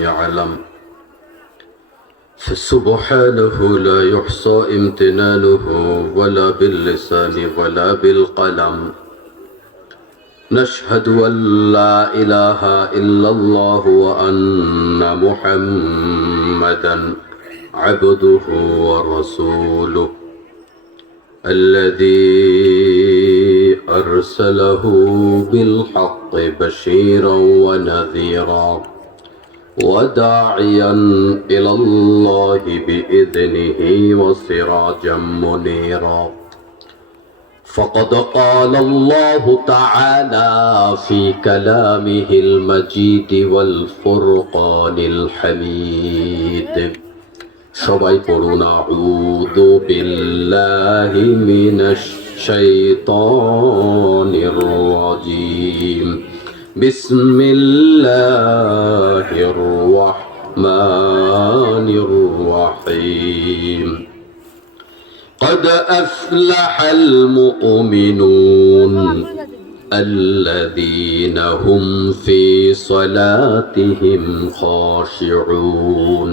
يعلم فسبحانه لا يحصى امتنانه ولا باللسان ولا بالقلم نشهد أن لا إله إلا الله وأن محمدا عبده ورسوله الذي أرسله بالحق بشيرا ونذيرا وداعيا إلى الله بإذنه وسراجا منيرا فقد قال الله تعالى في كلامه المجيد والفرقان الحميد সবাই পড়ুন আউযু বিল্লাহি মিনাশ শাইতানির রাজীম বিসমিল্লাহির রাহমানির রাহিম قد أفلح المؤمنون الذين هم في صلاتهم خاشعون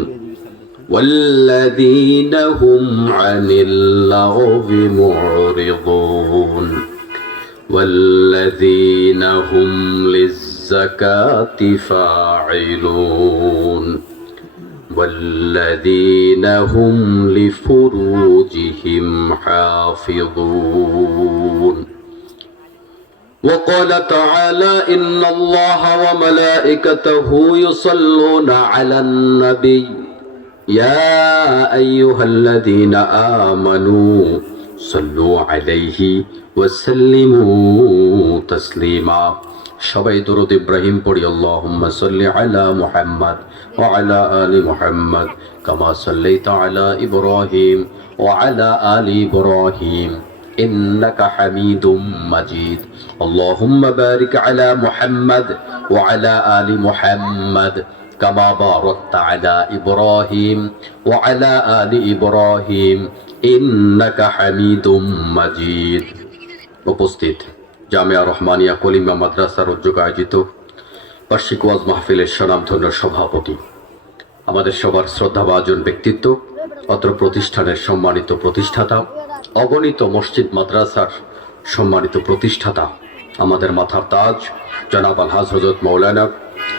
والذين هم عن اللغو معرضون والذين هم للزكاة فاعلون والذين هم لفروجهم حافظون وقال تعالى إن الله وملائكته يصلون على النبي يا أيها الذين آمنوا صلوا عليه وسلموا تسليما সবাই দরুদ ইব্রাহিম পড়ি আল্লাহুম্মা সাল্লি আলা মুহাম্মাদ ওয়া আলা আলি মুহাম্মাদ কামা সাল্লাইতা আলা ইব্রাহিম ওয়া আলা আলি ইব্রাহিম ইন্নাকা হামিদুম মাজিদ আল্লাহুম্মা বারিক আলা মুহাম্মাদ ওয়া আলা আলি মুহাম্মাদ কামা বারাকতা আলা ইব্রাহিম ওয়া আলা আলি ইব্রাহিম ইন্নাকা হামিদুম মাজিদ। উপস্থিত জামিয়া রহমানিয়া কলিমা মাদ্রাসার উদ্যোগে আয়োজিত বার্ষিক ওয়াজ মাহফিলের স্বনামধন্য সভাপতি, আমাদের সবার শ্রদ্ধাভাজন ব্যক্তিত্ব, অত্র প্রতিষ্ঠানের সম্মানিত প্রতিষ্ঠাতা, অগণিত মসজিদ মাদ্রাসার সম্মানিত প্রতিষ্ঠাতা, আমাদের মাথার তাজ জনাব আলহাজ হযরত মাওলানা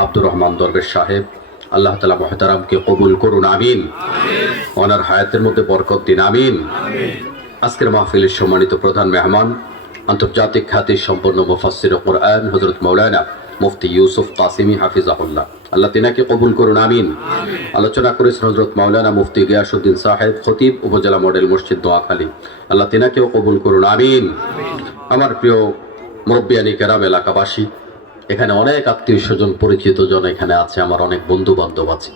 আব্দুর রহমান দরবেশ সাহেব, আল্লাহ তাআলা মুহতারামকে কবুল করুন, আমিন। ওনার হায়াতের মধ্যে বরকত দিন, আমিন। আজকের মাহফিলের সম্মানিত প্রধান মেহমান, আন্তর্জাতিক খ্যাতি সম্পন্ন মুফাসসির কোরআন হযরত মাওলানা মুফতি ইউসুফ কাসিমি হাফিজাহুল্লাহ, আল্লাহ তিনাকে কবুল করুন, আমিন। আলোচনা করেছেন হযরত মাওলানা মুফতি গিয়াসউদ্দিন সাহেব, খতিব, উপজেলা মডেল মসজিদ দোয়াখালী, আল্লাহ তিনাকেও কবুল করুন, আমিন। আমার প্রিয় মুরব্বিয়ানি কেরাম, এলাকাবাসী, এখানে অনেক আত্মীয় স্বজন পরিচিত জন এখানে আছে, আমার অনেক বন্ধু বান্ধব আছে,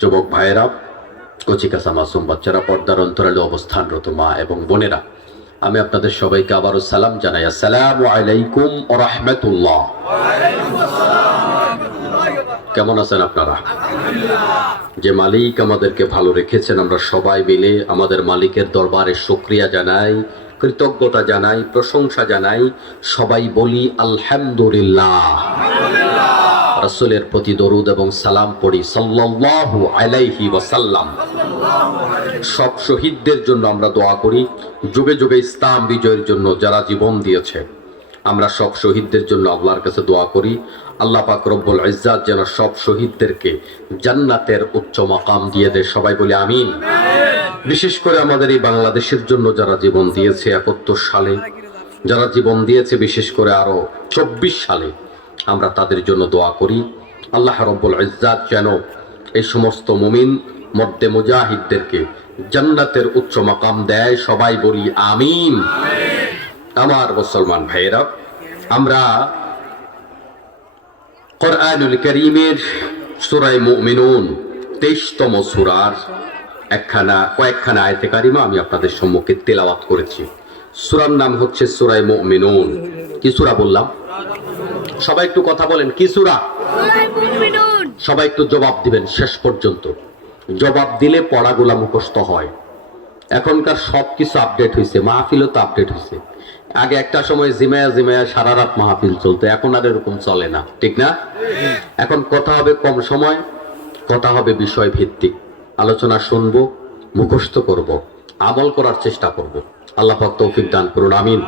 যুবক ভাইয়েরা, কচিকাঁচা মাসুম বাচ্চারা, পর্দার অন্তরালে অবস্থানরত মা এবং বোনেরা, আমি আপনাদের সবাইকে আবারও সালাম জানাই। আসসালামু আলাইকুম ওয়া রাহমাতুল্লাহ। কেমন আছেন আপনারা? যে মালিক আমাদেরকে ভালো রেখেছেন, আমরা সবাই মিলে আমাদের মালিকের দরবারে শুকরিয়া জানাই, কৃতজ্ঞতা জানাই, প্রশংসা জানাই, সবাই বলি আলহামদুলিল্লাহ। রাসূলের প্রতি দরুদ এবং সালাম পড়ি সাল্লাল্লাহু আলাইহি ওয়াসাল্লাম। সব শহীদদের জন্য আমরা দোয়া করি, যুগে যুগে ইসলাম বিজয়ের জন্য যারা জীবন দিয়েছে, আমরা সব শহীদদের জন্য আল্লাহর কাছে দোয়া করি, আল্লাহ পাক রব্বুল ইজ্জাত যেন সব শহীদদেরকে জান্নাতের উচ্চ মাকাম দিয়ে দেয়, সবাই বলি আমিন। বিশেষ করে আমাদের এই বাংলাদেশের জন্য যারা জীবন দিয়েছে ৭১ সালে, যারা জীবন দিয়েছে বিশেষ করে আরো ২৪ সালে, আমরা তাদের জন্য দোয়া করি, আল্লাহ রব্বুল ইজ্জাত যেন এই সমস্ত মুমিন মর্দে মুজাহিদদেরকে জান্নাতের উচ্চ মাকাম দেয়, সবাই বলি আমিন। আমার মুসলমান ভাইয়েরা, আমরা কোরআনুল কারীমের সূরা মুমিনুন ২৩তম সূরার কয়েকখানা আয়াতে কারিমা আমি আপনাদের সম্মুখে তেলাওয়াত করেছি। সূরার নাম হচ্ছে সূরা মুমিনুন। কি সূরা বললাম? সবাই একটু কথা বলেন, কি সূরা? সবাই একটু জবাব দিবেন শেষ পর্যন্ত। জবাব দিলে পড়াগুলা মুখস্থ হয়। এখনকার সবকিছু আপডেট হয়েছে, মাহফিলও তো আপডেট হয়েছে। আগে একটা সময় জিমায়া সারা রাত মাহফিল চলতো, এখন আর এরকম চলে না, ঠিক না? এখন কথা হবে কম সময়, কথা হবে বিষয় ভিত্তিক, আলোচনা শুনবো, মুখস্থ করব, আমল করার চেষ্টা করব। আল্লাহ পাক তৌফিক দান করুন, আমিন।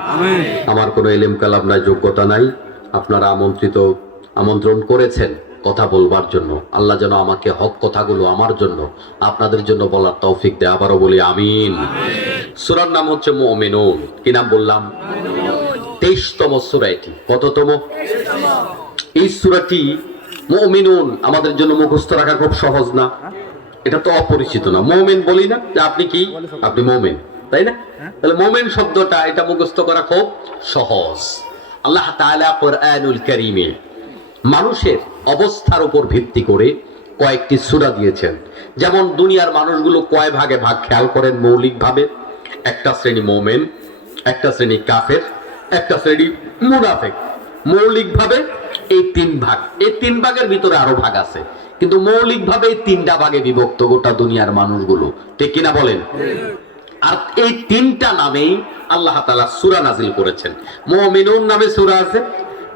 আমার কোনো ইলম কালাম নাই, যোগ্যতা নাই, আপনারা আমন্ত্রণ করেছেন কথা বলবার জন্য। আল্লাহ যেন আমাকে হক কথাগুলো আমার জন্য, আপনাদের জন্য বলার তৌফিক দেয়। আবারও বলি আমিন। সূরার নাম হচ্ছে মুমিনুন। কি নাম বললাম? 23তম সূরা। এটি কততম? এই সূরাটি মুমিনুন আমাদের জন্য মুখস্থ রাখা খুব সহজ না। এটা তো অপরিচিত না। মুমিন বলি না যে আপনি কি? আপনি মুমিন, তাই না? তাহলে মুমিন শব্দটা এটা মুখস্থ করা খুব সহজ। আল্লাহ তাআলা কোরআনুল কারীমে মানুষের অবস্থার উপর ভিত্তি করে কয়েকটি সূরা দিয়েছেন। যেমন দুনিয়ার মানুষগুলো কয় ভাগে ভাগ খেয়াল করেন মৌলিকভাবে। একটা শ্রেণী মুমিন, একটা শ্রেণী কাফের, একটা শ্রেণী মুনাফিক। মৌলিকভাবে এই তিন ভাগ। এই তিন ভাগের ভিতরে আরো ভাগ আছে, কিন্তু মৌলিকভাবে এই তিনটা ভাগে বিভক্ত গোটা দুনিয়ার মানুষগুলো, ঠিক কিনা বলেন? আর এই তিনটা নামেই আল্লাহ তাআলা সূরা নাজিল করেছেন। মুমিনুন নামে সূরা আছে,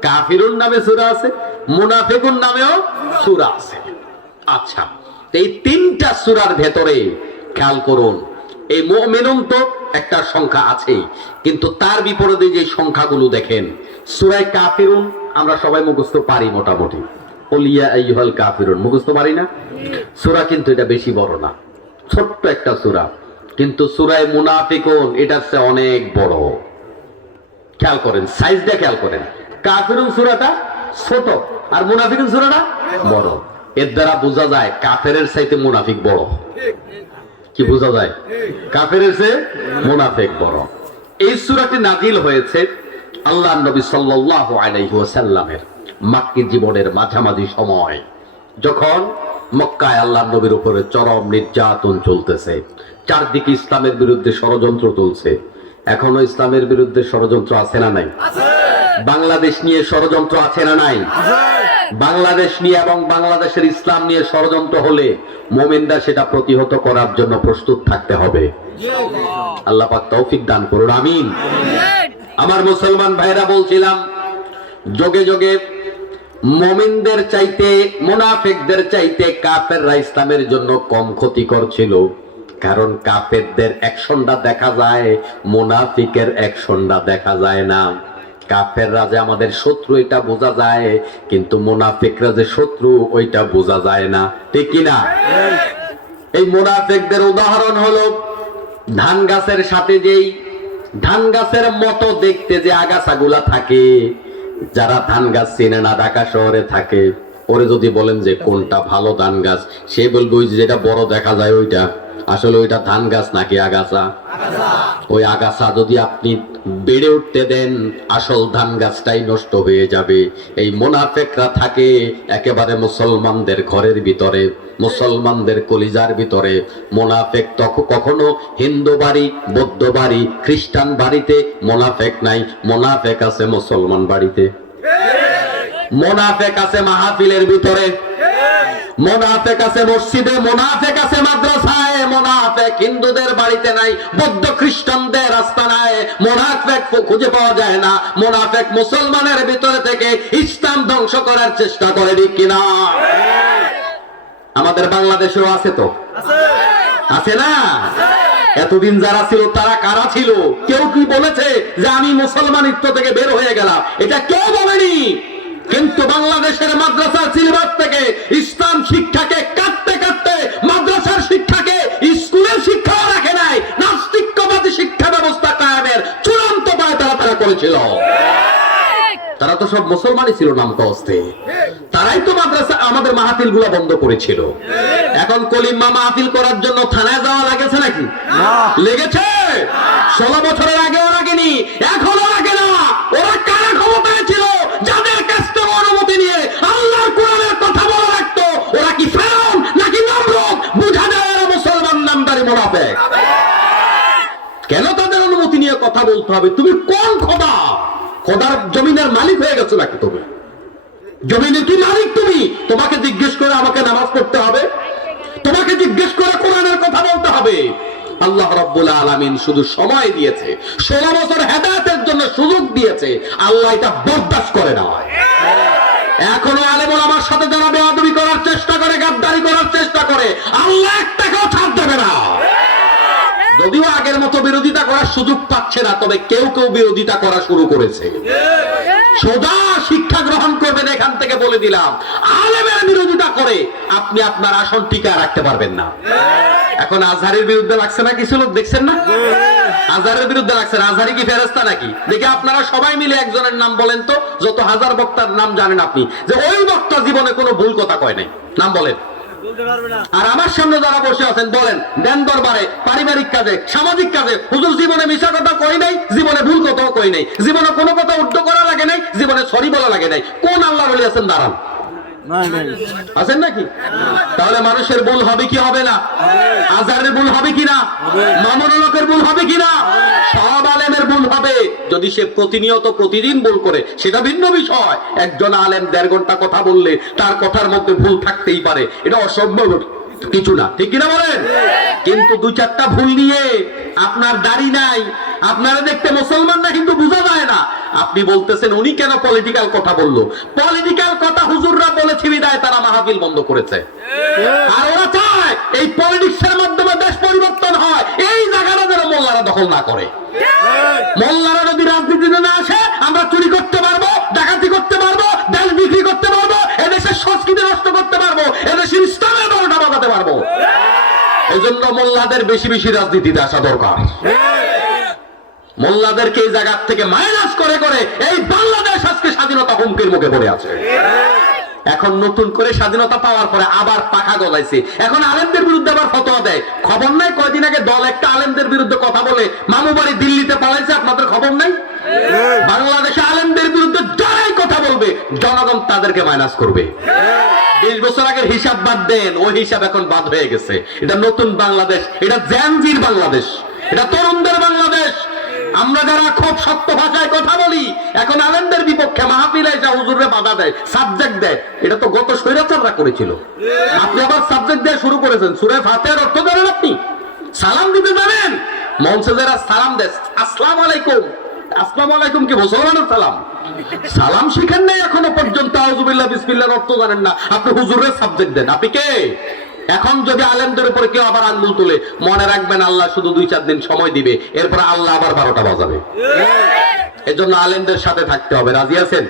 কাফিরুন নামে সূরা আছে, মুনাফিকুন নামেও সূরা আছে। আচ্ছা, এই তিনটা সূরার ভেতরে খেয়াল করুন, এই মুমিনুন তো একটা সংখ্যা আছেই, কিন্তু তার বিপরীতে যে সংখ্যাগুলো দেখেন, সূরা কাফিরুন আমরা সবাই মুখস্থ পারি মোটামুটি। কুল ইয়া আইয়ুহাল কাফিরুন মুখস্থ পারি না? সূরা কিন্তু এটা বেশি বড় না, ছোট্ট একটা সূরা। কিন্তু সূরা মুনাফিকুন এটার চেয়ে অনেক বড়। খেয়াল করেন, সাইজটা খেয়াল করেন। কাফিরুন সূরাটা ছোট আর মুনাফিকুন সূরাটা বড়। এর দ্বারা বোঝা যায় কাফেরের চাইতে মুনাফিক বড়। কি বোঝা যায়? কাফেরের চেয়ে মুনাফিক বড়। এই সূরাটি নাজিল হয়েছে আল্লাহর নবী সাল্লাল্লাহু আলাইহি ওয়াসাল্লামের মক্কি জীবনের মাঝামাঝি সময়, যখন মক্কায় আল্লাহর নবীর উপরে চরম নির্যাতন চলতেছে, চারদিকে ইসলামের বিরুদ্ধে ষড়যন্ত্র চলছে। এখনো ইসলামের বিরুদ্ধে ষড়যন্ত্র আছে না নাই? বাংলাদেশ নিয়ে ষড়যন্ত্র আছে না নাই? বাংলাদেশ নিয়ে এবং বাংলাদেশের ইসলাম নিয়ে ষড়যন্ত্র হলে মুমিনরা সেটা প্রতিহত করার জন্য প্রস্তুত থাকতে হবে। আল্লাহ পাক তৌফিক দান করুন, আমিন। আমার মুসলমান ভাইরা, বলছিলাম যোগে যোগে মুমিনদের চাইতে মুনাফিকদের চাইতে কাফেররা ইসলামের জন্য কম ক্ষতিকর ছিল। কারণ কাফেরদের অ্যাকশনটা দেখা যায়, মুনাফিকের অ্যাকশনটা দেখা যায় না। কাফেররা যে আমাদের শত্রু এটা বোঝা যায়, কিন্তু মুনাফিকরা যে শত্রু ওইটা বোঝা যায় না, ঠিক কিনা? এই মুনাফিকদের উদাহরণ হলো ধান গাছের সাথে যেই ধান গাছের মতো দেখতে যে আগাছাগুলা থাকে, যারা ধান গাছ চিনে না, ঢাকা শহরে থাকে, ওরে যদি বলেন যে কোনটা ভালো ধান গাছ, সে বলবে ওই যেটা বড় দেখা যায় ওইটা। আসলে ওইটা ধান গাছ নাকি আগাছা? ওই আগাছা যদি আপনি বেড়ে উঠতে দেন, আসল ধান গাছটাই নষ্ট হয়ে যাবে। এই মুনাফিকরা থাকে একেবারে মুসলমানদের ঘরের ভিতরে, মুসলমানদের কলিজার ভিতরে। মুনাফিক কখনো হিন্দু বাড়ি, বৌদ্ধ বাড়ি, খ্রিস্টান বাড়িতে মুনাফিক নাই, মুনাফিক আছে মুসলমান বাড়িতে। মুনাফিক আছে মাহফিলের ভিতরে, মুনাফিক আছে মসজিদে, মুনাফিক আছে মাদ্রাসায়, মুনাফিক হিন্দুদের বাড়িতে নাই, বৌদ্ধ খ্রিস্টানদের রাস্তা নাই, মুনাফিক খুঁজে পাওয়া যায় না। মুনাফিক মুসলমানের ভিতরে থেকে ইসলাম ধ্বংস করার চেষ্টা করে, ঠিক কিনা? আমাদের বাংলাদেশেও আছে তো, আছে না? এতদিন যারা ছিল তারা কারা ছিল? কেউ কি বলেছে যে আমি মুসলমানিত্ব থেকে বের হয়ে গেলাম? এটা কেউ বলেনি। কিন্তু বাংলাদেশের মাদ্রাসার সিলেবাস থেকে ইসলাম শিক্ষাকে কাটতে কাটতে মাদ্রাসার শিক্ষাকে স্কুলের শিক্ষাও রাখে নাই, নাস্তিক্যবাদী শিক্ষা ব্যবস্থা কায়েমের চূড়ান্ত পায় তারা করেছিল। তারা তো সব মুসলমানই ছিল নামটা অস্তে। তারাই তো মাদ্রাসা আমাদের মাহফিল গুলা বন্ধ করেছিল। এখন কলিমা মাহফিল করার জন্য থানায় যাওয়া লাগেছে নাকি? লেগেছে। 16 বছরের আগেও লাগেনি, এখনো লাগে না। ওরা কারা ক্ষমতায় ছিল? যাদের কাছ থেকে অনুমতি নিয়ে আল্লাহর কোরআনের কথা বলা লাগতো। ওরা কি ফেরাউন নাকি নমরুদ? বুঝা যায় ওরা মুসলমান নামদারি মুনাফিক। কেন তাদের অনুমতি নিয়ে কথা বলতে হবে? তুমি কোন খোদা? খোদার জমিনের মালিক হয়ে গেছো নাকি তুমি? জমিনের কি মালিক তুমি? তোমাকে জিজ্ঞেস করে আমাকে নামাজ পড়তে হবে? তোমাকে জিজ্ঞেস করে কোরআনের কথা বলতে হবে? আল্লাহ রাব্বুল আলামিন শুধু সময় দিয়েছে, 16 বছর হেদায়েতের জন্য সুযোগ দিয়েছে। আল্লাহ এটা বরদাস্ত করে না। এখনো আলেম ওলামার সাথে যারা বেয়াদবি করার চেষ্টা করে, গাদ্দারি করার চেষ্টা আল্লাহ এক টাকাও ছাড় দেবে না। যদিও আগের মতো বিরোধিতা করার সুযোগ পাচ্ছে না, তবে কেউ কেউ বিরোধিতা করা শুরু করেছে। সোজা শিক্ষা গ্রহণ করবেন, এখান থেকে বলে দিলাম। আলেমের বিরোধিতা করে আপনি আপনার আসন টিকায় রাখতে পারবেন না। এখন আজহারের বিরুদ্ধে লাগছে না কিছু লোক, দেখছেন না? আজহারের বিরুদ্ধে লাগছে। আজহারি কি ফেরেশতা নাকি? দেখি আপনারা সবাই মিলে একজনের নাম বলেন তো, যত হাজার বক্তার নাম জানেন আপনি, যে ওই বক্তা জীবনে কোনো ভুল কথা কয় নাই, নাম বলেন। আর আমার সামনে যারা বসে আছেন বলেন, দেন দরবারে, পারিবারিক কাজে, সামাজিক কাজে হুজুর জীবনে মিশা কথা কই নাই, জীবনে ভুল কথাও কই নাই, জীবনে কোনো কথা উদ্ধ করা লাগে নাই, জীবনে সরি বলা লাগে নাই। কোন আল্লাহ বলে আছেন? দাঁড়ান, আছেন নাকি? তাহলে মানুষের ভুল হবে কি হবে না? আজহারের ভুল হবে কিনা? মামুনুল হকের ভুল হবে কিনা? সব আলেমের ভুল হবে। যদি সে প্রতিনিয়ত প্রতিদিন ভুল করে সেটা ভিন্ন বিষয়। একজন আলেম 1.5 ঘন্টা কথা বললে তার কথার মধ্যে ভুল থাকতেই পারে, এটা অসম্ভব কিছু না, ঠিক কিনা বলেন? কিন্তু 2-4টা ভুল নিয়ে আপনার দাড়ি নাই, আপনারা দেখতে মুসলমান না কিন্তু বোঝা যায় না, আপনি বলতেছেন উনি কেন পলিটিক্যাল কথা বললো? পলিটিক্যাল কথা হুজুররা বলেছে বিদায় তারা মাহফিল বন্ধ করেছে। আর ওরা চায় এই পলিটিক্সের মাধ্যমে দেশ পরিবর্তন হয়, এই জায়গাটা যেন মোল্লারা দখল না করে। মোল্লারা যদি রাজনীতিতে না আসে, আমরা চুরি করতে পারবো, ডাকাতি করতে পারবো, দেশ বিক্রি করতে পারবো, এদেশের সংস্কৃতি নষ্ট করতে পারবো, এদেশের ইসলামের বারোটা বাজাতে পারবো। এই জন্য মোল্লাদের বেশি বেশি রাজনীতিতে আসা দরকার। মোল্লাদেরকে এই জায়গা থেকে মাইনাস করে করে এই বাংলাদেশ আজকে স্বাধীনতা হুমকির মুখে পড়ে আছে। এখন নতুন করে স্বাধীনতা পাওয়ার পরে আবার পাখা গলাইছে, এখন আলেমদের বিরুদ্ধে আবার ফতোয়া দেয়। খবর নাই কয়দিন আগে দল একটা আলেমদের বিরুদ্ধে কথা বলে মামু বাড়ি দিল্লিতে পালাইছে, আপনাদের খবর নাই? বাংলাদেশে আলেমদের বিরুদ্ধে যারাই কথা বলবে জনগণ তাদেরকে মাইনাস করবে। 20 বছর আগের হিসাব বাদ দেন, ওই হিসাব এখন বাদ হয়ে গেছে। এটা নতুন বাংলাদেশ, এটা জেনজির বাংলাদেশ, এটা তরুণদের বাংলাদেশ। আমরা যারা খুব শক্ত ভাষায় কথা বলি, এখন আলেমদের বিপক্ষে মাহফিলে এসে হুজুরে বাধা দেয়, সাবজেক্ট দেয়। এটা তো গত স্বৈরাচাররা করেছিল। আপনি আবার সাবজেক্ট দিয়ে শুরু করেছেন। সূরা ফাতিহার অর্থ জানেন আপনি? সালাম দিতে জানেন? মঞ্চে যারা সালাম দেয়, আসসালামু আলাইকুম, আসসালামু আলাইকুম কি মুসলমানের সালাম? সালাম শিখেন নাই এখনো পর্যন্ত। আউযুবিল্লাহ বিসমিল্লাহর অর্থ জানেন না, আপনি হুজুরের সাবজেক্ট দেন। আপনি কে? এখন যদি আলেমদের উপরে কেউ আবার আঙ্গুল তুলে, মনে রাখবেন আল্লাহ শুধু 2-4 দিন সময় দিবে, এরপর আল্লাহ আবার 12টা বাজাবে। এজন্য আলেমদের সাথে থাকতে হবে। রাজি আছেন?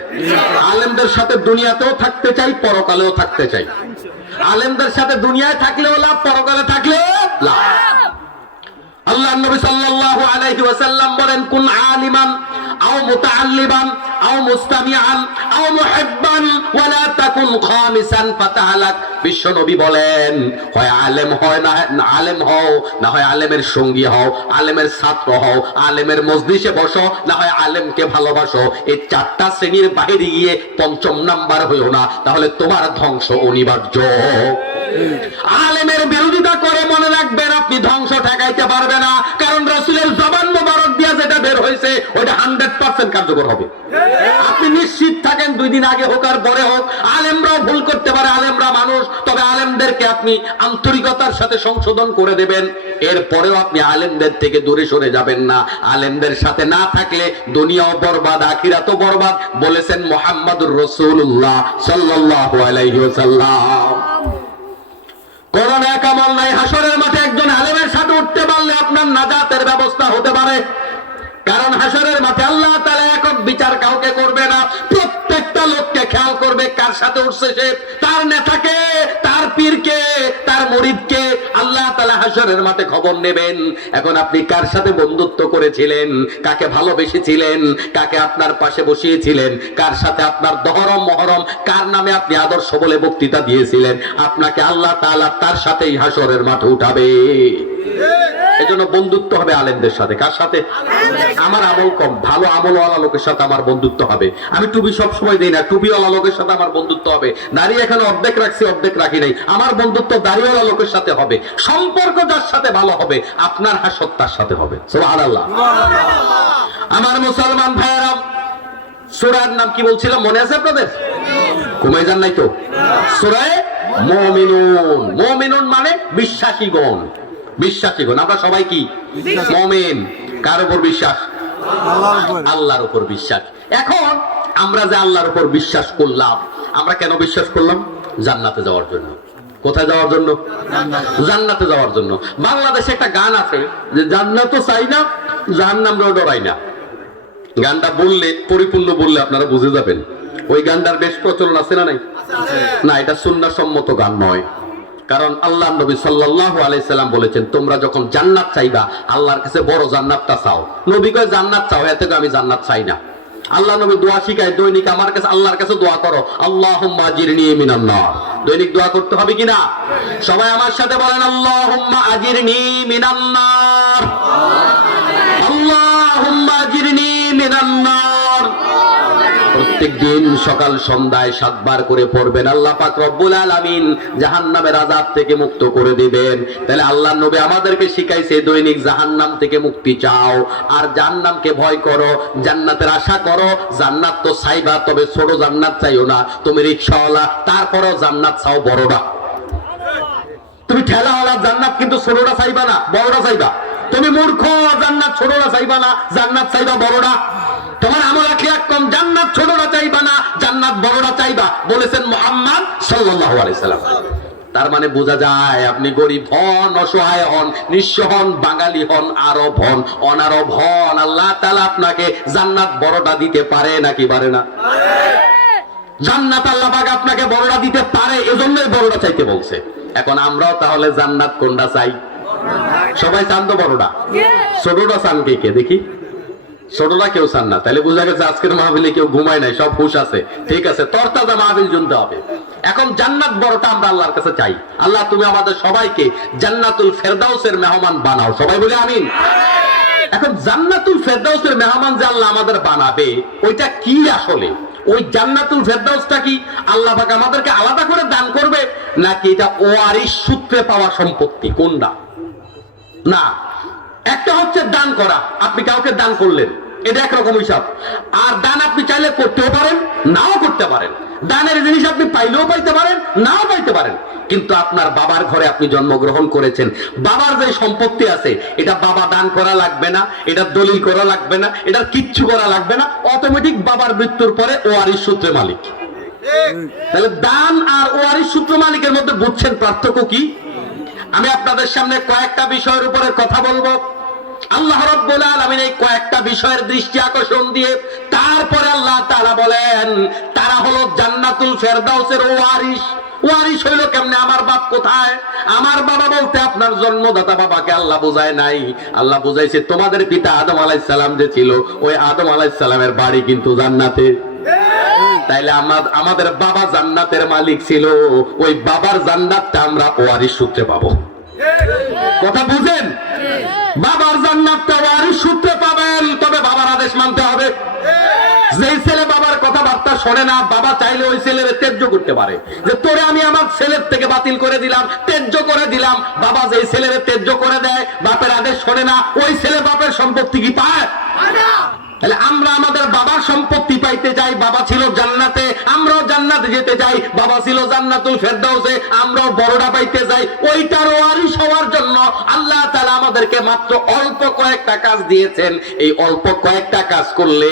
আলেমদের সাথে দুনিয়াতেও থাকতে চাই, পরকালেও থাকতে চাই। আলেমদের সাথে দুনিয়ায় থাকলেও লাভ, পরকালে থাকলেও লাভ। আল্লাহ নবী সাল্লাল্লাহু আলাইহি ওয়াসাল্লাম বলেন, কুন আলিমান আও মুতাআল্লিমান আও মুস্তামিআন আও মুহিব্বান ওয়া লা তাকুন খামিসান ফাতাহালাক। বিশ্ব নবী বলেন, হয় আলেম হয় না আলেম হও, না হয় আলেমের সঙ্গী হও, আলেমের ছাত্র হও, আলেমের মজলিসে বসো, না হয় আলেমকে ভালোবাসো। এই 4টা শ্রেণীর বাইরে গিয়ে 5ম নাম্বার হইও না, তাহলে তোমার ধ্বংস অনিবার্য। আলেমের বিরোধিতা করে মনে রাখবেন আপনি ধ্বংস ঠেকাইতে পারবে না, কারণ রাসূলের জবান মোবারক দিয়ে যেটা বের হয়েছে ওটা 100% কার্যকর হবে। আপনি নিশ্চিত থাকেন, 2 দিন আগে হোক আর পরে হোক, আলেমরাও ভুল করতে পারে, আলেমরা মানুষ। তবে আলেমদেরকে আপনি আন্তরিকতার সাথে সংশোধন করে দেবেন, এরপরেও আপনি আলেমদের থেকে দূরে সরে যাবেন না। আলেমদের সাথে না থাকলে দুনিয়াও বরবাদ, আখিরাতও বরবাদ, বলেছেন মুহাম্মদুর রাসূলুল্লাহ সাল্লাল্লাহু আলাইহি ওয়াসাল্লাম। কোরআনে কামাল নাই, হাসরের মাঠে একজন আলেমের সাথে উঠতে পারলে আপনার নাজাতের ব্যবস্থা হতে পারে। কারণ হাসরের মাঠে আল্লাহ তাআলা একক বিচার কাউকে করবে না, প্রত্যেকটা লোককে খেয়াল করবে কার সাথে উঠছে সে, তার নেতাকে, তার পীরকে, তার মুরিদকে। আল্লাহ তাআলা হাসরের মাঠে খবর নেবেন। এখন আপনি কার সাথে বন্ধুত্ব করেছিলেন, কাকে ভালোবেসেছিলেন, কাকে আপনার পাশে বসিয়েছিলেন, কার সাথে আপনার দহরম মহরম, কার নামে আপনি আদর্শ বলে বক্তৃতা দিয়েছিলেন, আপনাকে আল্লাহ তাআলা তার সাথেই হাসরের মাঠে উঠাবে। এজন্য বন্ধুত্ব হবে আলেমদের সাথে। কার সাথে? আমার আমল কম, ভালো আমলওয়ালা লোকের সাথে আমার বন্ধুত্ব হবে। আমি টুপি সব সময় দেই না, টুপিওয়ালা লোকের সাথে আমার বন্ধুত্ব হবে। দাড়ি এখানে অর্ধেক রাখছি, অর্ধেক রাখি নাই, আমার বন্ধুত্ব দাড়িওয়ালা লোকের সাথে হবে। সম্পর্ক যার সাথে ভালো হবে, আপনার হাসর তার সাথে হবে। সুবহানাল্লাহ। আমার মুসলমান ভাইয়েরা, সূরার নাম কি বলছিলাম মনে আছে আপনাদের? কমে যান নাই তো? সূরা মুমিনুন। মুমিনুন মানে বিশ্বাসীগণ। বিশ্বাসীগণ আমরা সবাই কি মুমিন? কার উপর বিশ্বাস? আল্লাহর উপর বিশ্বাস। এখন আমরা যে আল্লাহর উপর বিশ্বাস করলাম, আমরা কেন বিশ্বাস করলাম? জান্নাতে যাওয়ার জন্য। কোথায় যাওয়ার জন্য? জান্নাতে যাওয়ার জন্য। বাংলাদেশে একটা গান আছে যে জান্নাতও চাই না, জাহান্নামও ডরাই না। গানটা বললে, পরিপূর্ণ বললে আপনারা বুঝে যাবেন। ওই গানটার বেশ প্রচলন আছে না নাই? না, এটা সুন্নাহ সম্মত গান নয়। কারণ আল্লাহ নবী সাল্লাল্লাহু আলাইহি সাল্লাম বলেছেন, তোমরা যখন জান্নাত চাইবা আল্লাহর কাছে বড় জান্নাতটা চাও। নবী কয় জান্নাত চাও, এতে আমি জান্নাত চাই না। আল্লাহ নবী দোয়া শিখায়, দৈনিক আমার কাছে আল্লাহর কাছে দোয়া করো, আল্লাহুম্মা আজিরনি মিনান নার। দৈনিক দোয়া করতে হবে কিনা? সবাই আমার সাথে বলেন, আল্লাহুম্মা আজিরনি মিনান নার, আল্লাহুম্মা আজিরনি মিনান নার। প্রত্যেকদিন সকাল সন্ধ্যায় 7 বার করে পড়বেন, আল্লাহ পাক রব্বুল আলামিন জাহান্নামের আযাব থেকে মুক্ত করে দিবেন। তাহলে আল্লাহর নবী আমাদেরকে শিখাইছে দৈনিক জাহান্নাম থেকে মুক্তি চাও আর জাহান্নামকে ভয় করো, জান্নাতের আশা করো। জান্নাত তো চাইবা, তবে ছোট জান্নাত চাইও না। তুমি রিকশাওয়ালা, তারপরেও জান্নাত চাও বড়টা। তুমি ঠেলাওয়ালা, জান্নাত কিন্তু ছোটটা চাইবা না, বড়টা চাইবা। তুমি মূর্খ, জান্নাত ছোটটা চাইবা না, জান্নাত চাইবা বড়টা। তোমার আমল আখিরাত কম, জান্নাত ছোটটা চাইবা না, জান্নাত বড়টা চাইবা, বলেছেন মুহাম্মদ সাল্লাল্লাহু আলাইহি সাল্লাম। তার মানে বোঝা যায় আপনি গরিব হন, অসহায় হন, নিঃস্ব হন, বাঙালি হন, আরব হন, অনারব হন, আল্লাহ তাআলা আপনাকে জান্নাত বড়টা দিতে পারে নাকি পারে না? জান্নাত আল্লাহ পাক আপনাকে বড়টা দিতে পারে, এজন্যই বড়টা চাইতে বলছে। এখন আমরাও তাহলে জান্নাত কোনটা চাই? সবাই চান তো বড়টা, ছোটটা চান কে দেখি? ছোটটা কেউ চান না। তাহলে বোঝা গেছে আজকের মাহফিলে কেউ ঘুমায় নাই, সব হুঁশ আছে। ঠিক আছে, তরতাজা মাহফিল শুনতে হবে। এখন জান্নাত বড়টা আমরা আল্লাহর কাছে চাই। আল্লাহ তুমি আমাদের সবাইকে জান্নাতুল ফেরদাউসের মেহমান বানাও, সবাই বলে আমিন। এখন জান্নাতুল ফেরদাউসের মেহমান যে আল্লাহ আমাদের বানাবে, ওইটা কি আসলে? ওই জান্নাতুল ফেরদাউসটা কি আল্লাহ পাক আমাদেরকে আলাদা করে দান করবে, নাকি এটা ওয়ারিশ সূত্রে পাওয়া সম্পত্তি? কোনটা? না, একটা হচ্ছে দান করা, আপনি কাউকে দান করলেন, এটা একরকম হিসাব। আর দান আপনি চাইলে করতেও পারেন, নাও করতে পারেন। দানের জিনিস আপনি পাইলেও পাইতে পারেন, নাও পাইতে পারেন। কিন্তু আপনার বাবার ঘরে আপনি জন্মগ্রহণ করেছেন, বাবার যে সম্পত্তি আছে, এটা বাবা দান করা লাগবে না, এটা দলিল করা লাগবে না, এটা কিচ্ছু করা লাগবে না। অটোমেটিক বাবার মৃত্যুর পরে ওয়ারিশ সূত্রে মালিক। তাহলে দান আর ওয়ারিশ সূত্র মালিকের মধ্যে বুঝছেন পার্থক্য কি? আমি আপনাদের সামনে কয়েকটা বিষয়ের উপরে কথা বলবো। আল্লাহ রাব্বুল আলামিন এই কয়েকটা বিষয়ের দৃষ্টি আকর্ষণ দিয়ে তারপরে আল্লাহ তাআলা বলেন, তারা হলো জান্নাতুল ফেরদাউসের ওয়ারিশ। ওয়ারিশ হইলো কেমনে? আমার বাপ কোথায়? আমার বাবা বলতে আপনার জন্মদাতা বাবাকে আল্লাহ বোঝায় নাই। আল্লাহ বুঝাইছে তোমাদের পিতা আদম আলাইহিস সালাম যে ছিল, ওই আদম আলাইহিস সালামের বাড়ি কিন্তু জান্নাতে। তাইলে আমাদের বাবা জান্নাতের মালিক ছিল, ওই বাবার জান্নাতটা আমরা ওয়ারিশ সূত্রে পাবো। কথা বুঝেন? বাবার জান্নাতটা ওয়ারিশ সূত্রে পাবেন, তবে বাবার আদেশ মানতে হবে। যেই ছেলে বাবার কথাবার্তা শোনে না, বাবা চাইলে ওই ছেলের ত্যায্য করতে পারে, যে তোরে আমি আমার ছেলের থেকে বাতিল করে দিলাম, ত্যায্য করে দিলাম। বাবা যেই ছেলের ত্যায্য করে দেয়, বাপের আদেশ শোনে না, ওই ছেলে বাপের সম্পত্তি কি পায়? তাহলে আমরা আমাদের বাবার সম্পত্তি পাইতে চাই। বাবা ছিল জান্নাতে, আমরাও জান্নাতে যেতে চাই। বাবা ছিল জান্নাতুল ফেরদাউসে, আমরাও বড়টা পাইতে চাই। ওইটার ওয়ারিশ হওয়ার জন্য আল্লাহ তাআলা আমাদেরকে মাত্র অল্প কয়েকটা কাজ দিয়েছেন। এই অল্প কয়েকটা কাজ করলে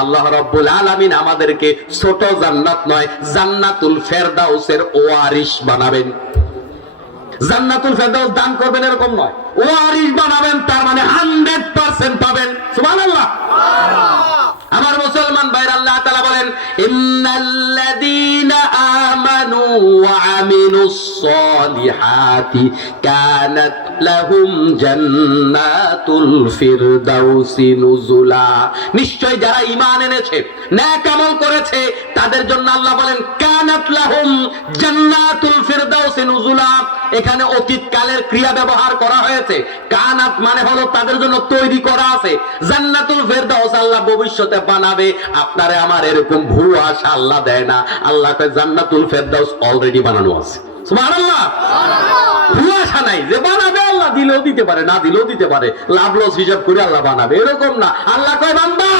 আল্লাহ রাব্বুল আলামিন আমাদেরকে ছোট জান্নাত নয়, জান্নাতুল ফেরদাউসের ওয়ারিশ বানাবেন। জান্নাতুল ফেরদাউস দান করবেন এরকম নয়, ওয়ারিশ বানাবেন। তার মানে 100% পাবেন। সুবহানাল্লাহ। আমার মুসলমান ভাইরা, আল্লাহ তাআলা বলেন, ইন্নাল্লাযীনা আমানু ওয়া আমিলুস সালিহাতি কানাত লাহুম জান্নাতুল ফিরদাউসি নুজুলা। নিশ্চয় যারা ঈমান এনেছে, নেক আমল করেছে, তাদের জন্য আল্লাহ বলেন কানাত লাহুম জান্নাতুল ফিরদাউসি নুজুলা। এখানে অতীত কালের ক্রিয়া ব্যবহার করা হয়েছে। কানাত মানে হলো তাদের জন্য তৈরি করা আছে। জান্নাতুল ফেরদাউস আল্লাহ ভবিষ্যতে বানাবে। আপনারে আমার এরকম ভুয়া আশা আল্লাহ দেয় না। আল্লাহ কয় জান্নাতুল ফেরদাউস অলরেডি বানানো আছে। সুবহানাল্লাহ। ভুয়া আশা নাই যে বানাবে, আল্লাহ দিলেও দিতে পারে, না দিলেও দিতে পারে, লাভ লস হিসাব করে আল্লাহ বানাবে, এরকম না। আল্লাহ কয় বান্দা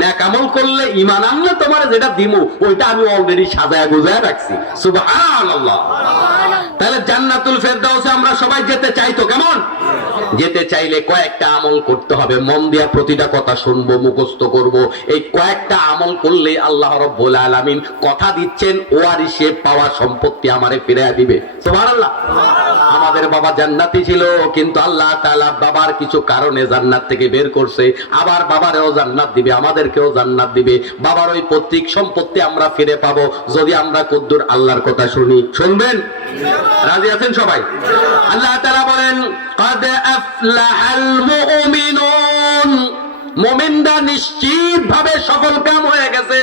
নেক আমল করলে, ঈমান আনলে তোমার যেটা দিমু ওইটা আমি অলরেডি সাজায় গুজায় রাখছি। সুবহানাল্লাহ। তাহলে জান্নাতুল ফেরদাউসে আমরা সবাই যেতে চাই তো? কেমন? যেতে চাইলে কয়েকটা আমল করতে হবে, মন দিয়া প্রতিটা কথা শুনবো, মুখস্থ করব। এই কয়েকটা আমল করলে আল্লাহ রাব্বুল আলামিন কথা দিচ্ছেন ওয়ারিসে পাওয়া সম্পত্তি আমারে ফিরিয়ে দিবে। সুবহানাল্লাহ। আমাদের বাবা জান্নাতি ছিল, কিন্তু আল্লাহ তাআলা বাবার কিছু কারণে জান্নাত থেকে বের করছে, আবার বাবারেও জান্নাত দিবে, আমাদেরকেও জান্নাত দিবে। বাবার ওই পৈতৃক সম্পত্তি আমরা ফিরে পাবো যদি আমরা কদ্দুর আল্লাহর কথা শুনি। শুনবেন? রাজি আছেন সবাই? আল্লাহ তাআলা বলেন, قد أفلح المؤمنون, মুমিনরা নিশ্চিতভাবে সফল কাম হয়ে গেছে,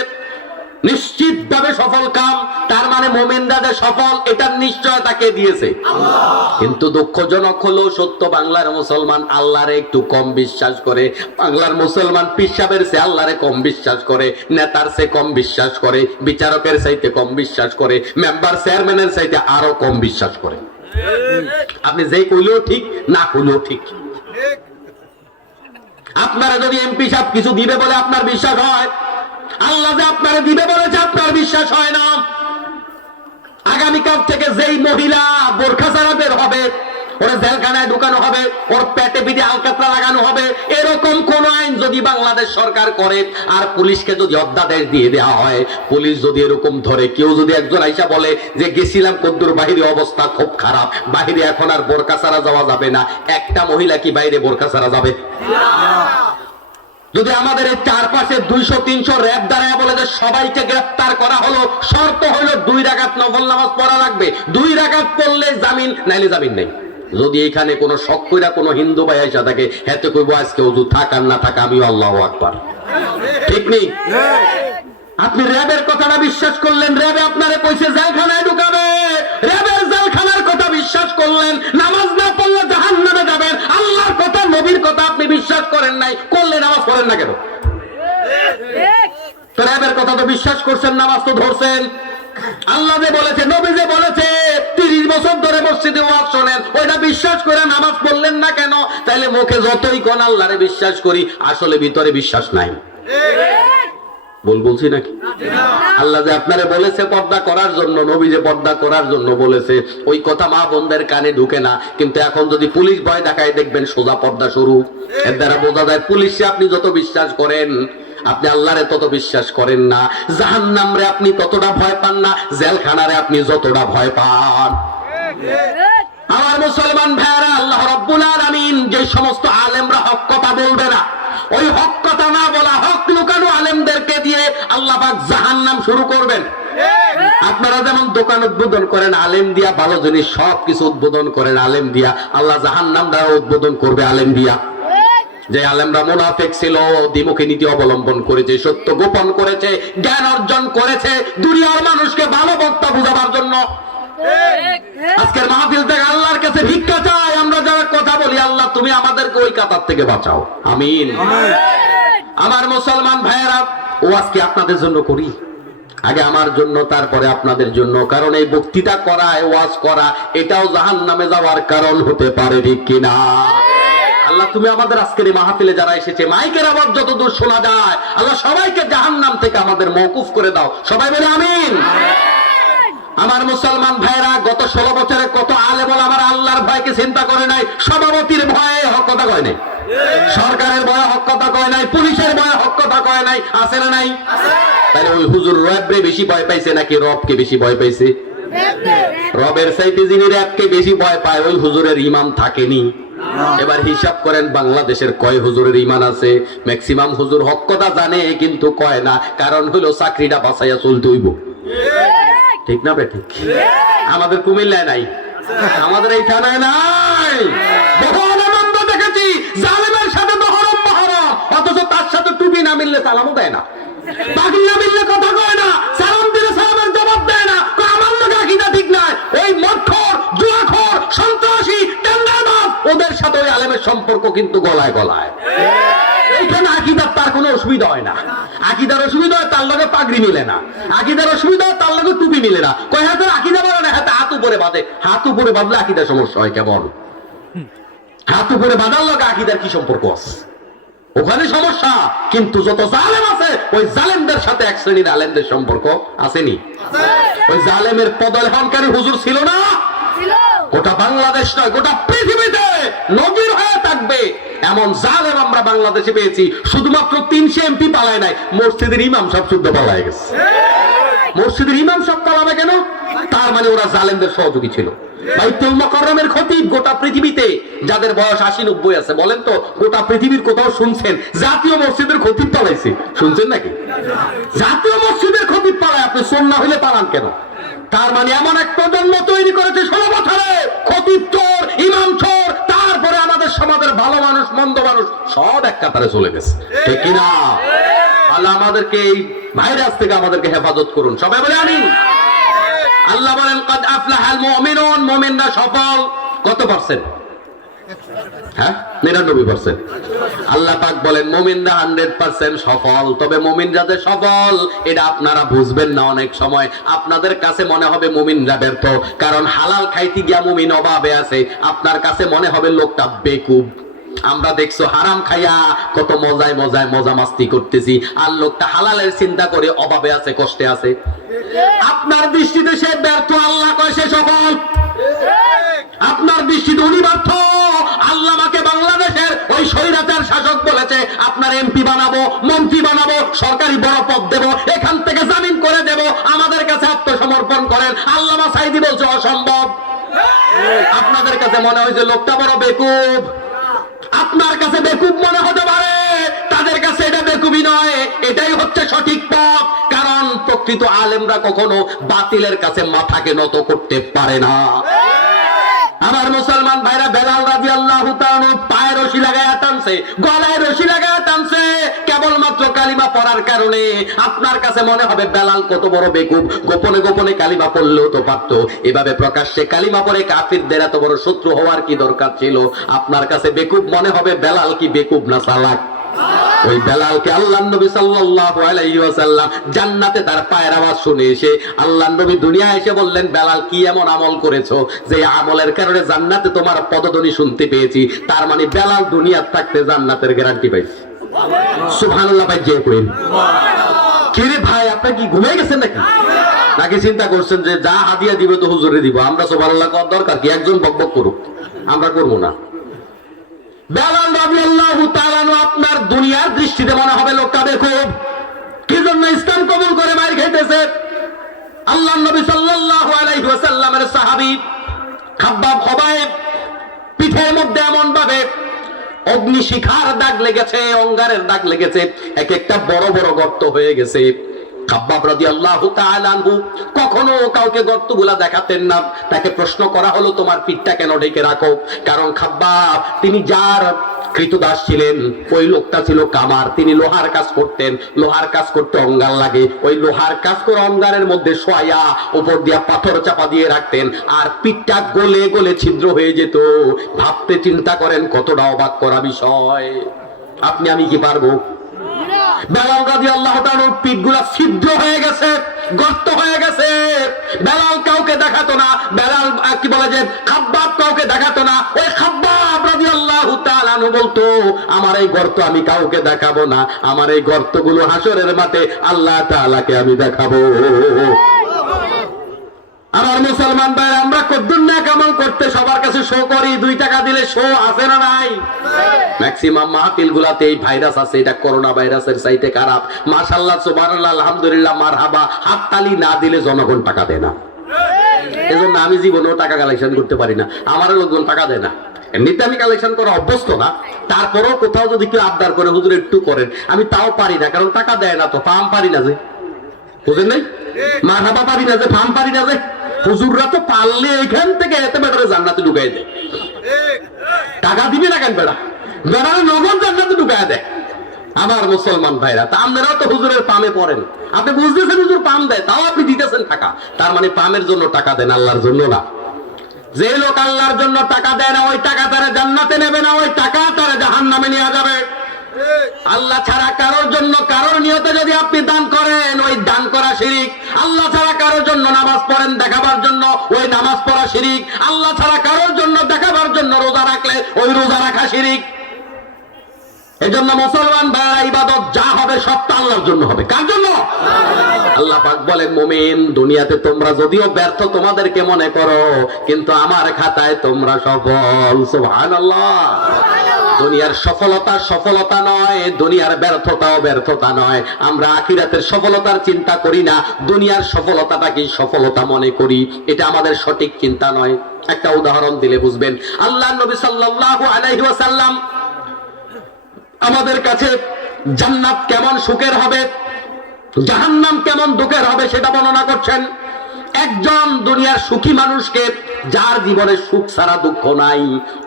নিশ্চিতভাবে সফল কাম। তার মানে মুমিনরা যে সফল এটার নিশ্চয়তাকে দিয়েছে আল্লাহ। কিন্তু দুঃখজনক হলো সত্য, বাংলার মুসলমান আল্লাহরে একটু কম বিশ্বাস করে। বাংলার মুসলমান পিসাবের চেয়ে আল্লাহরে কম বিশ্বাস করে, নেতার চেয়ে কম বিশ্বাস করে, বিচারকের চাইতে কম বিশ্বাস করে, মেম্বার চেয়ারম্যানের চাইতে আরো কম বিশ্বাস করে। আপনি যে কইলেও ঠিক, না কইলেও ঠিক। আপনারা যদি এমপি সাহেব কিছু দিবে বলে আপনার বিশ্বাস হয়, আল্লাহ যে আপনারা দিবে বলেছে আপনার বিশ্বাস হয় না। আগামীকাল থেকে যেই মহিলা বোরখা ছাড়া বের হবে ওরা জেলখানায় ঢুকানো হবে, ওর পেটে পিঠে আলকাতরা লাগানো হবে। এরকম কোন আইন যদি বাংলাদেশ সরকার করে আর পুলিশকে যদি অধ্যাদেশ দিয়ে দেওয়া হয়, পুলিশ যদি এরকম ধরে, কেউ যদি একজন আইসা বলে যে গেছিলাম কদ্দুর বাহিরে অবস্থা খুব খারাপ, বাহিরে এখন আর বোরখা ছাড়া যাওয়া যাবে না, একটা মহিলা কি বাইরে বোরখা ছাড়া যাবে? যদি আমাদের এই চারপাশে 200-300 র‍্যাব দাঁড়ায় বলে যে সবাইকে গ্রেফতার করা হলো, শর্ত হলো 2 রাকাত নফল নামাজ পড়া লাগবে, 2 রাকাত পড়লে জামিন, নাইলে জামিন নেই। যদি এখানে কোন শক কইরা কোন হিন্দু ভাই আইসা থাকে, হেতে কইবো আজকে ওযু থাক আর না থাক আমিও আল্লাহু আকবার। ঠিক নেই? আপনি র‍্যাবের কথাটা বিশ্বাস করলেন, র‍্যাবে আপনারে কইছে জেলখানায় ঢুকাবে, র‍্যাবের জেলখানার কথা বিশ্বাস করলেন, নামাজ না পড়লে জাহান্নামে যাবেন। আল্লাহর কথা, নবীর কথা আপনি বিশ্বাস করেন নাই, করলে নামাজ পড়েন না কেন? তো র‍্যাবের কথা তো বিশ্বাস করছেন, নামাজ তো ধরছেন। আল্লাহ যে বলেছে, নবী যে বলেছে, 30 বছর ধরে মসজিদে ওয়াজ শোনেন, ওইটা বিশ্বাস করে নামাজ পড়লেন না কেন? তাইলে মুখে যতই কোন আল্লাহরে বিশ্বাস করি, আসলে ভিতরে বিশ্বাস নাই। বলছি নাকি? আল্লাহ যে আপনারে বলেছে পর্দা করার জন্য, নবী যে পর্দা করার জন্য বলেছে, ওই কথা মা বোনদের কানে ঢুকে না। কিন্তু এখন যদি পুলিশ ভয় দেখায়, দেখবেন সোজা পর্দা শুরু। এর দ্বারা বোঝা যায় পুলিশে আপনি যত বিশ্বাস করেন, আপনি আল্লাহরে তত বিশ্বাস করেন না। জাহান্নামরে আপনি ততটা ভয় পান না, জেলখানারে আপনি যতটা ভয় পান। আমার মুসলমান ভাইরা, আল্লাহ রাব্বুল আলামিন যে সমস্ত আলেমরা হক কথা বলবে না, ওই হক কথা না বলা, হক লুকানো আলেমদেরকে দিয়ে আল্লাহ পাক জাহান্নাম শুরু করবেন। আপনারা যেমন দোকান উদ্বোধন করেন আলেম দিয়া, ভালো জিনিস সবকিছু উদ্বোধন করেন আলেম দিয়া, আল্লাহ জাহান্নামটা উদ্বোধন করবে আলেম দিয়া। যে আলেমরা মুনাফিক ছিল, দ্বিমুখী নীতি অবলম্বন করেছে, সত্য গোপন করেছে, জ্ঞান অর্জন করেছে দুনিয়ার মানুষকে ভালো বক্তা বুঝাবার জন্য। আজকের মাহফিল থেকে আল্লাহর কাছে ভিক্ষা চাই, আমরা যারা কথা বলি, আল্লাহ তুমি আমাদেরকে ওই কাতার থেকে বাঁচাও, আমিন। আমার মুসলমান ভাইয়েরা, ও আজকে আপনাদের জন্য করি, আগে আমার জন্য, তারপরে আপনাদের জন্য। কারণ এই বক্তৃতা করা, ওয়াজ করা, এটাও জাহান্নামে যাওয়ার কারণ হতে পারে, ঠিক কিনা? আল্লাহ তুমি আমাদের আজকের এই মাহফিলে যারা এসেছে, মাইকের আওয়াজ যতদূর শোনা যায়, আল্লাহ সবাইকে জাহান্নাম থেকে আমাদের মওকুফ করে দাও, সবাই বলে আমিন। আমার মুসলমান ভাইরা, গত 16 বছরে কত আলেম ওলামা আল্লাহর ভয়কে চিন্তা করে নাই, সভাপতির ভয়ে হক কথা কয় নাই, সরকারের ভয়ে হক কথা কয় নাই, পুলিশের ভয়ে হক কথা কয় নাই, আছে না নাই? তাহলে ওই হুজুর রবরে বেশি ভয় পাইছে নাকি রবকে বেশি ভয় পাইছে? রবের চাইতে যিনি রবকে বেশি ভয় পায়, ওই হুজুরের ঈমান থাকেনি। এবার হিসাব করেন বাংলাদেশের কয় হুজুরের ঈমান আছে? ম্যাক্সিমাম হুজুর হক কথা জানে কিন্তু কয় না, কারণ হলো চাকরিটা বাঁচাইয়া চলতে হইব, ঠিক না বেঠিক? আমাদের কুমিল্লায় নাই, আমাদের এই থানায় নাই। বহু আনন্দ দেখেছি জালেমের সাথে মহরম মহরম, অথচ তার সাথে টুপি না মিললে সালামও দেয় না, পাগড়ি না মিললে কথা কয় না, সালাম দিলে সালামের জবাব দেয় না। আমার লোক আকীদা ঠিক নাই, ওই মদখোর, জুয়াখোর, সন্ত্রাসী, টেন্ডারবাজ, ওদের সাথে ওই আলেমের সম্পর্ক কিন্তু গলায় গলায়। এইখানে আকীদার তার কোনো অসুবিধা হয় না, আকীদার অসুবিধা হয় তার লগে পাগড়ি মিলে না, আকীদার অসুবিধা হয় তার লগে টুপি মিলে না। কয় হাতে আকীদা বলে না, হাতে হাত উপরে বাঁধে, হাত উপরে বাঁধলে আকীদার সমস্যা হয় কেমন? হাত উপরে বাঁধার লগে আকীদার কি সম্পর্ক আছে? ওখানে সমস্যা। কিন্তু যত জালেম আছে, ওই জালেমদের সাথে এক শ্রেণীর আলেমদের সম্পর্ক আসেনি। ওই জালেমের পদলেহনকারী হুজুর ছিল না? গোটা বাংলাদেশ নয়, গোটা পৃথিবীতে নজির হয়ে থাকবে থাকবে। এমন জালেম আমরা বাংলাদেশে পেয়েছি, শুধুমাত্র 300 এমপি পালায় নাই, মসজিদের ইমাম সাহেব শুদ্ধ পালায় গেছে। মসজিদের ইমাম সাহেব পালাবে কেন? তার মানে ওরা জালেমদের সহযোগী ছিল। বাইতুল মুকাররমের খতিব গোটা পৃথিবীতে যাদের বয়স 80-90 আছে, বলেন তো গোটা পৃথিবীর কোথাও শুনছেন জাতীয় মসজিদের খতিব পালাইছে? শুনছেন নাকি? জাতীয় মসজিদের খতিব পালায়, আপনি সুন্নাহ হইলে পালান কেন? তার মানে এমন এক প্রজন্ম তৈরি করেছে 16 বছরে, খতিব চোর, ইমাম চোর, তারপরে আমাদের সমাজের ভালো মানুষ মন্দ মানুষ সব এক কাতারে চলে গেছে, ঠিক কিনা? আল্লাহ আমাদেরকে এই ভাইরাস থেকে আমাদেরকে হেফাজত করুন, সবাই বলে আমিন। আল্লাহ বলেন কদ আফলাহাল মুমিনুন, মুমিনরা সফল। কত পার্সেন্ট? হ্যাঁ, 99%। আল্লাহ পাক বলেন মুমিনরা 100% সফল। তবে মুমিন যাদের সফল এটা আপনারা বুঝবেন না। অনেক সময় আপনাদের কাছে মনে হবে মুমিনরা ব্যর্থ, কারণ হালাল খাইতে গিয়া মুমিন অভাবে আছে। আপনার কাছে মনে হবে লোকটা বেকুব। আমরা দেখছো হারাম খাইয়া কত মজায় মজায় মজা মাস্তি করতেছি, আর লোকটা হালালের চিন্তা করে অভাবে আছে, কষ্টে আছে। আপনার দৃষ্টিতে সে ব্যর্থ, আল্লাহ কয় সে সফল। আপনার দৃষ্টিতে উনি ব্যর্থ। আল্লাহ আমাকে বাংলাদেশের ওই স্বৈরাচার শাসক বলেছে আপনার এমপি বানাবো, মন্ত্রী বানাবো, সরকারি বড় পদ দেব, এখান থেকে জামিন করে দেব, আমাদের কাছে আত্মসমর্পণ করেন। আল্লামা সাইদি বলছে অসম্ভব। আপনাদের কাছে মনে হয়েছে লোকটা বড় বেকুব, আপনার কাছে বেকুব মনে হতে পারে, তাদের কাছে এটা বেকুবই নয়, এটাই হচ্ছে সঠিক পথ। কারণ প্রকৃত আলেমরা কখনো বাতিলের কাছে মাথাকে নত করতে পারে না। আমার মুসলমান ভাইরা, বেলাল রাদিয়াল্লাহু তাআলা পায়ে রশি লাগায়া টানছে, গলায় রশি লাগায়া টানছে কেবলমাত্র কালিমা পড়ার কারণে। আপনার কাছে মনে হবে বেলাল কত বড় বেকুব, গোপনে গোপনে কালিমা পড়লেও তো পারত। এভাবে প্রকাশ্যে কালিমা পড়ে কাফিরদের এত বড় শত্রু হওয়ার কি দরকার ছিল? আপনার কাছে বেকুব মনে হবে, বেলাল কি বেকুব না চালাক? ওই বেলালকে আল্লাহর নবী সাল্লাল্লাহু আলাইহি ওয়াসাল্লাম জান্নাতে তার পায়ের আওয়াজ শুনে এসে আল্লাহর নবী দুনিয়ায় এসে বললেন, বেলাল কি এমন আমল করেছো যে আমলের কারণে জান্নাতে তোমার পদধ্বনি শুনতে পেয়েছি? তার মানে বেলাল দুনিয়ার থাকতে জান্নাতের গ্যারান্টি পাইছে। সুবহানাল্লাহ। ভাই যে কইন কি রে ভাই, আপনি কি ঘুমিয়ে গেছেন নাকি? নাকি চিন্তা করছেন যে যা হাদিয়া দিবে তো হুজুরে দিব, আমরা সুবহানাল্লাহ করার দরকার কি? একজন বকবক করুক, আমরা করব না। বেলাল রাদিয়াল্লাহু তাআলা আপনার দুনিয়ার দৃষ্টিতে মনে হবে লোকটা বেকুব, কি জন্য ইসলাম কবুল করে মার খাইতেছে? আল্লাহর নবী সাল্লাল্লাহু আলাইহি ওয়াসাল্লামের সাহাবী খাব্বাব খবায়েব পিঠের মধ্যে এমন ভাবে অগ্নিশিখার দাগ লেগেছে, অঙ্গারের দাগ লেগেছে, এক একটা বড় বড় গর্ত হয়ে গেছে। খাব্বাব রাদিয়াল্লাহু তাআলা আনহু কখনো কাউকে গর্তগুলা দেখাতেন না। তাকে প্রশ্ন করা হলো তোমার পিঠটা কেন ঢেকে রাখো? কারণ খাব্বাব তিনি যার কৃতদাস ছিলেন, ওই লোকটা ছিল কামার, তিনি লোহার কাজ করতেন। লোহার কাজ করতে অঙ্গার লাগে, ওই লোহার কাজ করে অঙ্গারের মধ্যে শোয়া উপর দিয়া পাথর চাপা দিয়ে রাখতেন, আর পিঠটা গলে গলে ছিদ্র হয়ে যেত। ভাবতে চিন্তা করেন কতটা অবাক করা বিষয়। আপনি আমি কি পারবো? বেলাল রাদিয়াল্লাহু তাআলার পিঠগুলা ছিদ্র হয়ে গেছে, গর্ত হয়ে গেছে। বেলাল কাউকে দেখাতো না, বেলাল কি বলে যে খাব্বাব কাউকে দেখাতো না। ওই খাব্বাব রাদিয়াল্লাহু তাআলা বলতো আমার এই গর্ত আমি কাউকে দেখাবো না, আমার এই গর্তগুলো হাসরের মাঠে আল্লাহ তাআলাকে আমি দেখাবো। আমার মুসলমান ভাই, আমরা কদ্দুর না কামাল করতে সবার কাছে শো করি, 2 টাকা দিলে শো আছে না নাই? ম্যাক্সিমাম মাহফিল গুলাতে এই ভাইরাস আছে, এটা করোনা ভাইরাসের চাইতে খারাপ। মাশাআল্লাহ, সুবহানাল্লাহ, আলহামদুলিল্লাহ, মারহাবা। হাততালি না দিলে জনগণ টাকা দেয় না। এজন্য আমি জীবনেও টাকা কালেকশন করতে পারি না, আমারও লোকজন টাকা দেয় না। এমনিতে আমি কালেকশন করা অভ্যস্ত না, তারপরেও কোথাও যদি কেউ আবদার করে হুজুর একটু করেন, আমি তাও পারি না, কারণ টাকা দেয় না তো। ফার্ম পারি না যে, বুঝেন নাই? মারহাবা পারি না যে, ফার্ম পারি না যে। হুজুররা তো পারলে এখান থেকে এতে বেটারে জান্নাতে ঢুকাই দেয়। টাকা দিবে না কেন? বেড়ারে নগদ জান্নাতে ঢুকাই দেয়। আমার মুসলমান ভাইরা, তা আপনারাও তো হুজুরের পামে পড়েন, আপনি বুঝতেছেন হুজুর পাম দেয়, তাও আপনি দিতেছেন টাকা। তার মানে পামের জন্য টাকা দেন, আল্লাহর জন্য না। যে লোক আল্লাহর জন্য টাকা দেয় না, ওই টাকা তারা জান্নাতে নেবে না, ওই টাকা তারা জাহান্নামে নিয়ে যাবে। আল্লাহ ছাড়া কারোর জন্য কারোর নিয়তে যদি আপনি দান করেন, ওই দান করা শিরিক। আল্লাহ ছাড়া কারোর জন্য নামাজ পড়েন দেখাবার জন্য, ওই নামাজ পড়া শিরিক। আল্লাহ ছাড়া কারোর জন্য দেখাবার জন্য রোজা রাখলে ওই রোজা রাখা শিরিক। এজন্য মুসলমান ভাইরা, ইবাদত যা হবে সবটা আল্লাহর জন্য হবে। কার জন্য? আল্লাহ পাক বলেন, মুমিন দুনিয়াতে তোমরা যদিও ব্যর্থ তোমাদেরকে মনে করো, কিন্তু আমার খাতায় তোমরা সফল। সুবহানাল্লাহ। দুনিয়ার সফলতা সফলতা নয়, দুনিয়ার ব্যর্থতাও ব্যর্থতা নয়। আমরা আখিরাতের সফলতার চিন্তা করি না, দুনিয়ার সফলতাটাকে সফলতা মনে করি। এটা আমাদের সঠিক চিন্তা নয়। একটা উদাহরণ দিলে বুঝবেন। আল্লাহর নবী সাল্লাল্লাহু আলাইহি ওয়াসাল্লাম আমাদের কাছে জান্নাত কেমন সুখের হবে, জাহান্নাম কেমন দুঃখের হবে সেটা বর্ণনা করছেন। একজন দুনিয়ার সুখী মানুষকে, যার জীবনে সুখ ছাড়া দুঃখ নাই,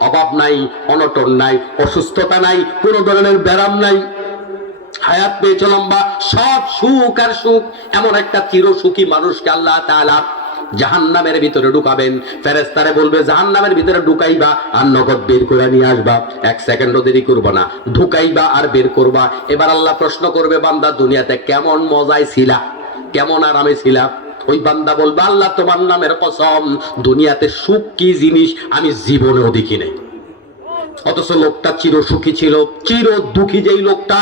অভাব নাই, অনটন নাই, অসুস্থতা নাই, কোন ধরনের ব্যারাম নাই, হায়াত পেয়েছে লম্বা, সব সুখ আর সুখ, এমন একটা চির সুখী মানুষকে আল্লাহ তাআলা জাহান্নামের ভিতরে ঢুকাবেন। ফেরেশতারে বলবে জাহান্নামের ভিতরে ঢুকাইবা আর নগদ বের করে নিয়ে আসবা, এক সেকেন্ডও দেরি করবা না, ঢুকাইবা আর বের করবা। এবার আল্লাহ প্রশ্ন করবে, বান্দা দুনিয়াতে কেমন মজায় ছিলা, কেমন আরামে ছিলা? ওই বান্দা বলবে, আল্লাহ তোমার নামের কসম, দুনিয়াতে সুখ কি জিনিস আমি জীবনেও দেখি নাই। অথচ লোকটা চির সুখী ছিল। চির দুঃখী যেই লোকটা,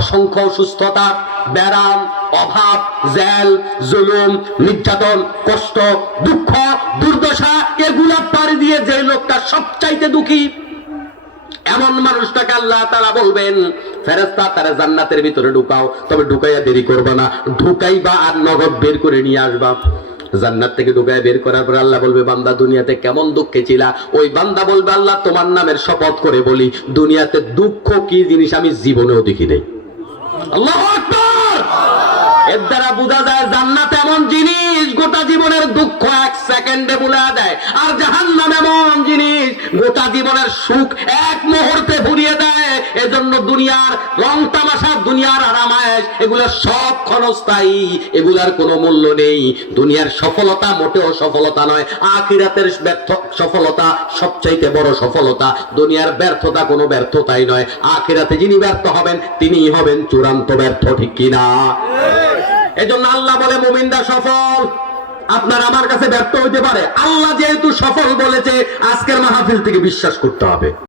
অসংখ্য অসুস্থতা, ব্যারাম, অভাব, জেল, জুলুম, নির্যাতন, কষ্ট, দুঃখ, দুর্দশা, এগুলা পাড়ি দিয়ে যে লোকটা সবচাইতে দুঃখী, এমন মানুষটাকে আল্লাহ তাআলা বলবেন, ফেরেশতা তারা জান্নাতের ভিতরে ঢুকাও, তবে ঢুকাইয়া দেরি করবা না, ঢুকাইবা আর নগদ বের করে নিয়ে আসবা। জান্নাত থেকে ঢুকায় বের করার পর আল্লাহ বলবে, বান্দা দুনিয়াতে কেমন দুঃখে ছিলা? ওই বান্দা বলবে, আল্লাহ তোমার নামের শপথ করে বলি, দুনিয়াতে দুঃখ কি জিনিস আমি জীবনেও দেখি নাই। আল্লাহু আকবার। এর দ্বারা বোঝা যায় জান্নাত এমন জিনিস গোটা জীবনের দুঃখ এক সেকেন্ডে ভুলে দেয়, আর জাহান্নাম এমন জিনিস গোটা জীবনের সুখ এক মুহূর্তে ভুলিয়ে দেয়। এজন্য দুনিয়ার রং তামাশা, দুনিয়ার আরামায়েশ, এগুলো সব ক্ষণস্থায়ী, এগুলার কোনো মূল্য নেই। দুনিয়ার সফলতা মোটেও সফলতা নয়, আখিরাতের সফলতা সবচাইতে বড় সফলতা। দুনিয়ার ব্যর্থতা কোনো ব্যর্থতাই নয়, আখিরাতে যিনি ব্যর্থ হবেন তিনিই হবেন চূড়ান্ত ব্যর্থ, ঠিক কিনা? এজন্য আল্লাহ বলে মুমিনরা সফল। আপনার আমার কাছে ব্যর্থ হতে পারে, আল্লাহ যেহেতু সফল বলেছে, আজকের মাহফিল থেকে বিশ্বাস করতে হবে।